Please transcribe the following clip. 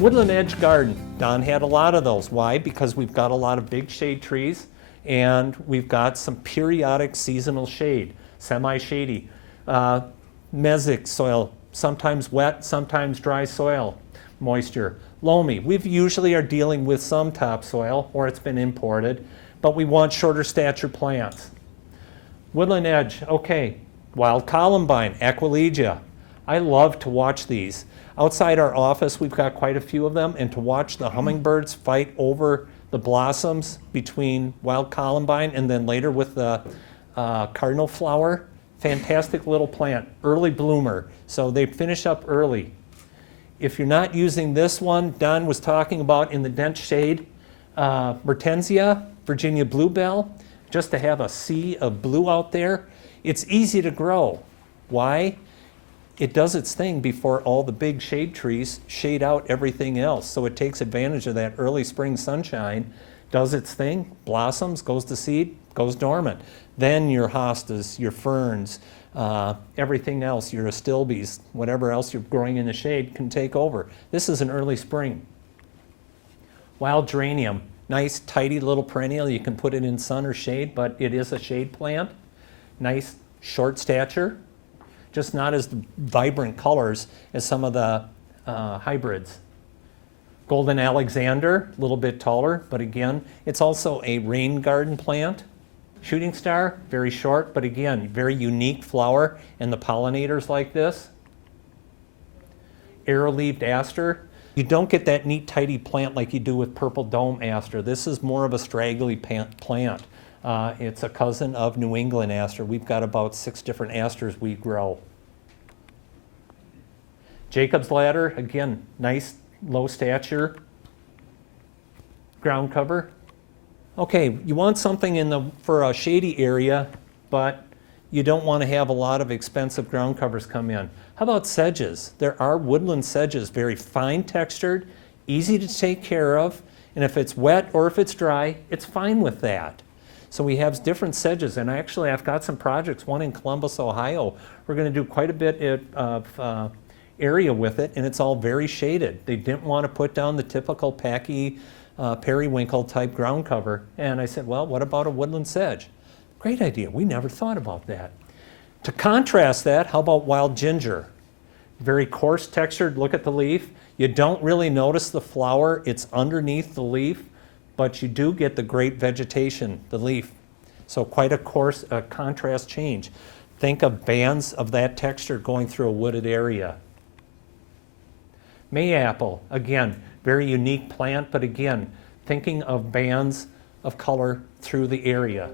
Woodland Edge garden. Don had a lot of those. Why? Because we've got a lot of big shade trees and we've got some periodic seasonal shade, semi-shady. Mesic soil, sometimes wet, sometimes dry soil moisture. Loamy, we usually are dealing with some topsoil or it's been imported, but we want shorter stature plants. Woodland Edge, okay. Wild Columbine, Aquilegia. I love to watch these. Outside our office, we've got quite a few of them, and to watch the hummingbirds fight over the blossoms between wild Columbine and then later with the cardinal flower, fantastic little plant, early bloomer, so they finish up early. If you're not using this one, Don was talking about in the dense shade, Mertensia, Virginia Bluebell, just to have a sea of blue out there. It's easy to grow. Why? It does its thing before all the big shade trees shade out everything else. So it takes advantage of that early spring sunshine, does its thing, blossoms, goes to seed, goes dormant. Then your hostas, your ferns, everything else, your astilbes, whatever else you're growing in the shade can take over. This is an early spring. Wild Duranium, nice tidy little perennial. You can put it in sun or shade, but it is a shade plant. Nice short stature, just not as vibrant colors as some of the hybrids. Golden Alexander, a little bit taller, but again, it's also a rain garden plant. Shooting star, very short, but again, very unique flower, and the pollinators like this. Arrow-leaved aster. You don't get that neat, tidy plant like you do with purple dome aster. This is more of a straggly plant. It's a cousin of New England aster. We've got about 6 different asters we grow. Jacob's ladder, again, nice low stature ground cover. Okay, you want something for a shady area, but you don't want to have a lot of expensive ground covers come in. How about sedges? There are woodland sedges, very fine textured, easy to take care of, and if it's wet or if it's dry, it's fine with that. So we have different sedges, and actually I've got some projects, one in Columbus, Ohio. We're going to do quite a bit of area with it, and it's all very shaded. They didn't want to put down the typical packy periwinkle type ground cover, and I said, well, what about a woodland sedge? Great idea, we never thought about that. To contrast that, how about wild ginger? Very coarse textured, look at the leaf. You don't really notice the flower, it's underneath the leaf, but you do get the great vegetation, the leaf. So quite a coarse contrast change. Think of bands of that texture going through a wooded area. Mayapple, again, very unique plant, but again, thinking of bands of color through the area.